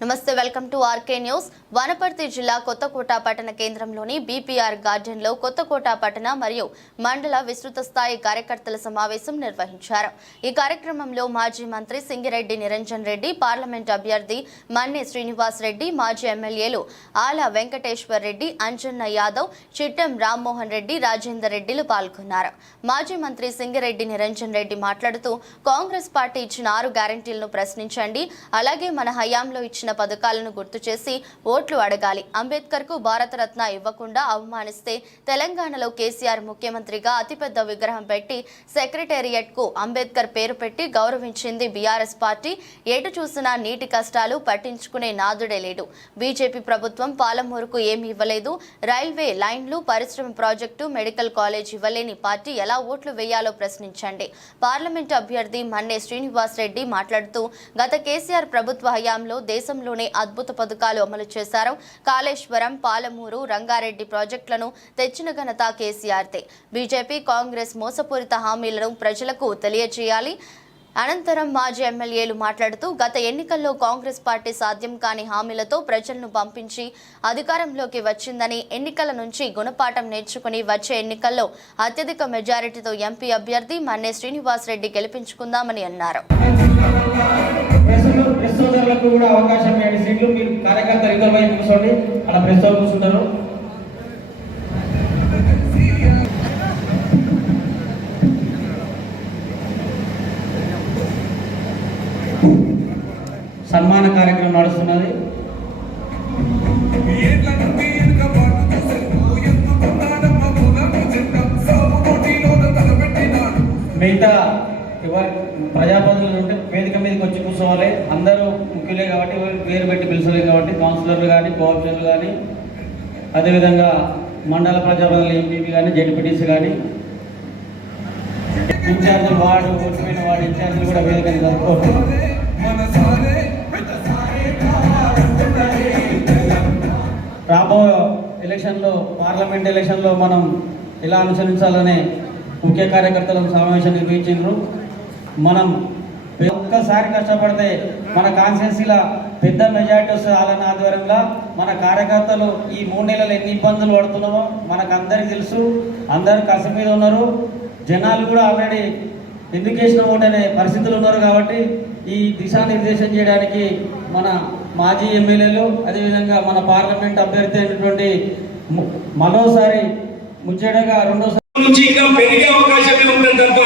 నమస్తే welcome to RK news. Wanaparthy జిల్లా కొత్తకోట పట్టణ కేంద్రంలోని బీపీఆర్ గార్డెన్లో కొత్తకోట పట్టణ మరియు మండల విస్తృత స్థాయి కార్యకర్తల సమావేశం నిర్వహించారు. ఈ కార్యక్రమంలో మాజీ మంత్రి సింగిరెడ్డి నిరంజన్ రెడ్డి పార్లమెంట్ అభ్యర్థి మన్నె శ్రీనివాస్ రెడ్డి మాజీ ఎమ్మెల్యేలు ఆల వెంకటేశ్వర్ రెడ్డి అంజన్న యాదవ్ చిట్టెం రామ్మోహన్ రెడ్డి రాజేందర్ రెడ్డిలు పాల్గొన్నారు. మాజీ మంత్రి సింగిరెడ్డి నిరంజన్ రెడ్డి మాట్లాడుతూ కాంగ్రెస్ పార్టీ ఇచ్చిన ఆరు గ్యారంటీలను ప్రశ్నించండి అలాగే మన హయాంలో ఇచ్చిన పథకాలను గుర్తు చేసి ఓట్లు అడగాలి. అంబేద్కర్కు భారతరత్న ఇవ్వకుండా అవమానిస్తే తెలంగాణలో కేసీఆర్ ముఖ్యమంత్రిగా అతిపెద్ద విగ్రహం పెట్టి సెక్రటేరియట్కు అంబేద్కర్ పేరు పెట్టి గౌరవించింది బీఆర్ఎస్ పార్టీ. ఎటు చూసినా నీటి కష్టాలు పట్టించుకునే నాదుడే లేడు. బీజేపీ ప్రభుత్వం పాలమూరుకు ఏమి ఇవ్వలేదు. రైల్వే లైన్లు పరిశ్రమ ప్రాజెక్టు మెడికల్ కాలేజ్ ఇవ్వలేని పార్టీ ఎలా ఓట్లు వేయాలో ప్రశ్నించండి. పార్లమెంట్ అభ్యర్థి మన్నే శ్రీనివాస్ రెడ్డి మాట్లాడుతూ గత కేసీఆర్ ప్రభుత్వ హయాంలో దేశం దేశంలోనే అద్భుత పథకాలు అమలు చేశారు. కాళేశ్వరం పాలమూరు రంగారెడ్డి ప్రాజెక్టులను తెచ్చిన ఘనత కేసీఆర్తే బీజేపీ కాంగ్రెస్ మోసపూరిత హామీలను ప్రజలకు తెలియజేయాలి. అనంతరం మాజీ ఎమ్మెల్యేలు మాట్లాడుతూ గత ఎన్నికల్లో కాంగ్రెస్ పార్టీ సాధ్యం కాని హామీలతో ప్రజలను పంపించి అధికారంలోకి వచ్చిందని ఎన్నికల నుంచి గుణపాఠం నేర్చుకుని వచ్చే ఎన్నికల్లో అత్యధిక మెజారిటీతో ఎంపీ అభ్యర్థి మన్నే శ్రీనివాస్ రెడ్డి గెలిపించుకుందామని అన్నారు. కార్యకర్తలు పోయి కూర్చోండి. అలా ప్రెస్ వాళ్ళు కూర్చుంటారు. సన్మాన కార్యక్రమం నడుస్తున్నది. మిగతా ఎవరు ప్రజాప్రతినిధులు ఉంటే వేదిక మీదకి వచ్చి కూర్చోవాలి. అందరూ ముఖ్యులే కాబట్టి పేరు పెట్టి పిలుచలేం కాబట్టి కౌన్సిలర్లు కానీ కోఆర్డినేటర్లు కానీ అదేవిధంగా మండల ప్రజాప్రతినిధులు ఎంపీపీ కానీ జడ్పీటీసీ కానీ ఇన్ఛార్జీలు వాడు ఓడిపోయిన వాడు ఇన్ఛార్జీలు కూడా వేదిక రాబో ఎలక్షన్లో పార్లమెంట్ ఎలక్షన్లో మనం ఎలా అనుసరించాలనే ముఖ్య కార్యకర్తలను సమావేశం నిర్వహించారు మనం ఒక్కసారి కష్టపడితే మన కాన్స్టిట్యున్సీలో పెద్ద మెజార్టీ వస్తుంది ఆధ్వర్యంగా ఆధ్వర్యంలో మన కార్యకర్తలు ఈ మూడు నెలలు ఎన్ని ఇబ్బందులు పడుతున్నామో మనకు అందరికీ తెలుసు. అందరు కసి మీద ఉన్నారు. జనాలు కూడా ఆల్రెడీ ఎందుకు వేసిన ఓటనే పరిస్థితులు ఉన్నారు కాబట్టి ఈ దిశానిర్దేశం చేయడానికి మన మాజీ ఎమ్మెల్యేలు అదేవిధంగా మన పార్లమెంట్ అభ్యర్థి అయినటువంటి మరోసారి ముచ్చటగా రెండోసారి నుంచి ఇంకా పెరిగే అవకాశమే ఉంటుంది తప్ప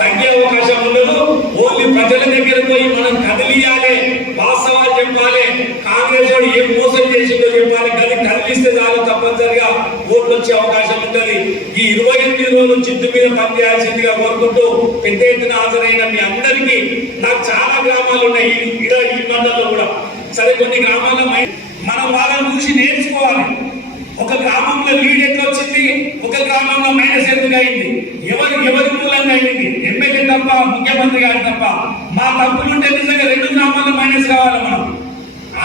తగ్గే అవకాశం ఉండదు. ఓన్లీ ప్రజల దగ్గర పోయి మనం కదిలియాలి వాస్తవాలు చెప్పాలి. కాంగ్రెస్ వాడు ఏం మోసం చేసిందో చెప్పాలి కానీ కదిలిస్తే చాలు తప్పనిసరిగా ఓట్లు వచ్చే అవకాశం ఉంటుంది. ఈ ఇరవై ఎనిమిది రోజులు చిత్తు మీద పనిచేయాల్సిందిగా కోరుకుంటూ పెద్ద ఎత్తున హాజరైన మీ అందరికీ నాకు చాలా గ్రామాలు ఉన్నాయి ఇలా ఈ మండలంలో కూడా. సరే కొన్ని గ్రామాల్లో మనం వాళ్ళని చూసి నేర్చుకోవాలి. ఒక గ్రామంలో లీడ్ ఎట్లా వచ్చింది? మైనస్ అయింది. ఎవరు ఎవరి మూలంగా అయింది? ఎమ్మెల్యే తప్ప ముఖ్యమంత్రి గారు తప్ప. మా తప్పులుంటే నిజంగా రెండు గ్రామాలు మైనస్ కావాలి మనం.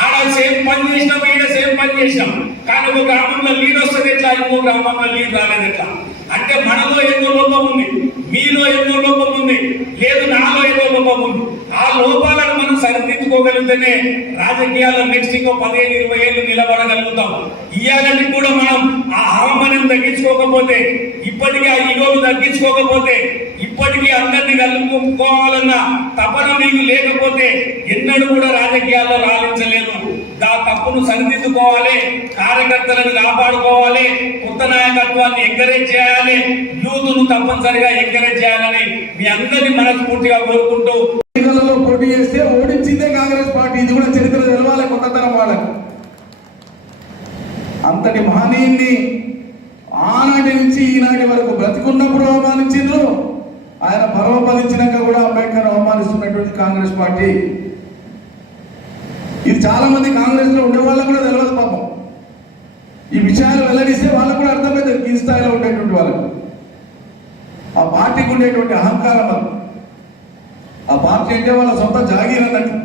ఆడ సేమ్ పని చేసినాం ఈడ సేమ్ పని చేసినాం. కానీ ఒక గ్రామంలో లీడ్ వస్తుంది ఎట్లా? ఇంకో గ్రామంలో లీడ్ రాలేదు ఎట్లా? అంటే మనలో ఏదో లోపం ఉంది మీలో ఏదో లోపం ఉంది లేదు నాలో ఏదో లోపం ఉంది. ఆ లోపాలను మనం సరిదిద్దుకోగలిగితేనే రాజకీయాల్లో నెక్స్ట్ ఇంకో పదిహేను ఇరవై ఏళ్ళు నిలబడగలుగుతాం. ఇయ్యాలని కూడా మనం ఆ హవామానం తగ్గించుకోకపోతే ఇప్పటికీ ఆ ఈగోలు తగ్గించుకోకపోతే ఇప్పటికీ అందరినీ కలుపుకోవాలన్న తపన మీకు లేకపోతే ఎన్నడూ కూడా రాజకీయాల్లో రాణించలేదు. దా తప్పును సరిదిద్దుకోవాలి కార్యకర్తలను కాపాడుకోవాలి కొత్త నాయకత్వాన్ని ఎంకరేజ్ చేయాలి యూత్ను తప్పనిసరిగా ఎంకరేజ్ చేయాలని మీ అందరినీ మనస్ఫూర్తిగా కోరుకుంటూ ఎన్నికలలో పోటీ చేస్తే ఓడించిందే కాంగ్రెస్ పార్టీ. ఇది కూడా చరిత్ర తెలవాలి కొత్తతరం వాళ్ళకి. అంతటి మహనీయుని నుంచి ఈనాటి వరకు బ్రతికున్నప్పుడు అవమానించిండ్రు ఆయన పరమపదించినాక కూడా అంబేద్కర్ అవమానిస్తున్నటువంటి కాంగ్రెస్ పార్టీ. ఇది చాలా మంది కాంగ్రెస్లో ఉండే వాళ్ళకు కూడా తెలియదు పాపం. ఈ విషయాలు వెల్లడిస్తే వాళ్ళకు కూడా అర్థమైంది ఈ స్థాయిలో ఉండేటువంటి వాళ్ళకు. ఆ పార్టీకి ఉండేటువంటి అహంకారం ఆ పార్టీ అంటే వాళ్ళ సొంత జాగీర్ అన్నట్టు.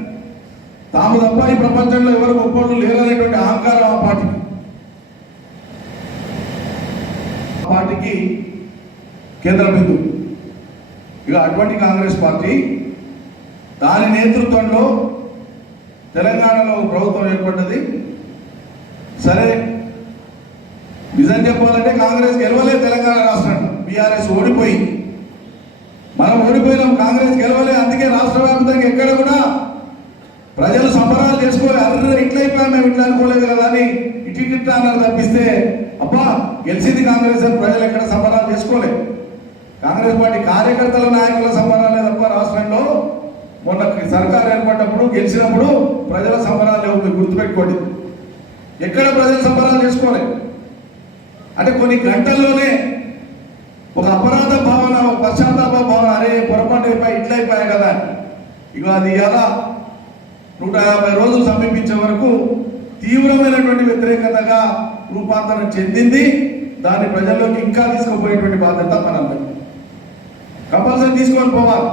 తాము తప్ప ఈ ప్రపంచంలో ఎవరు గొప్పలు లేరనేటువంటి అహంకారం ఆ పార్టీకి ఆ పార్టీకి కేంద్ర బిందు. ఇక అటువంటి కాంగ్రెస్ పార్టీ దాని నేతృత్వంలో తెలంగాణలో ప్రభుత్వం ఏర్పడ్డది. సరే నిజం చెప్పాలంటే కాంగ్రెస్ గెలవలే తెలంగాణ రాష్ట్రంలో బీఆర్ఎస్ ఓడిపోయి మనం ఓడిపోయినాం కాంగ్రెస్ గెలవలే అందుకే రాష్ట్ర వ్యాప్తంగా ఎక్కడ కూడా ప్రజలు సంబరాలు చేసుకోవాలి. అర్రే ఇట్లయిపోయా మేము ఇట్లా అనుకోలేదు కదా అని ఇటు అన్నారు తప్పిస్తే అబ్బా గెలిచింది కాంగ్రెస్ ప్రజలు ఎక్కడ సంబరాలు చేసుకోలే. కాంగ్రెస్ పార్టీ కార్యకర్తల నాయకుల సంబరాలే తప్ప రాష్ట్రంలో మొన్న సర్కార్ ఏర్పడినప్పుడు గెలిచినప్పుడు ప్రజల సంబరాలు లేవు మీరు గుర్తుపెట్టుకోండి. ఎక్కడ ప్రజలు సంబరాలు చేసుకోలే? అంటే కొన్ని గంటల్లోనే ఒక అపరాధ భావన ఒక పశ్చాత్తాప భావన అరే పొరపాటు అయిపోయి ఇట్లా అయిపోయాయి కదా ఇక అది ఎలా నూట యాభై రోజులు సమీపించే వరకు తీవ్రమైనటువంటి వ్యతిరేకతగా రూపాంతరం చెందింది. దాన్ని ప్రజల్లోకి ఇంకా తీసుకుపోయేటువంటి బాధ్యత మనందరికీ కంపల్సరీ తీసుకొని పోవాలి.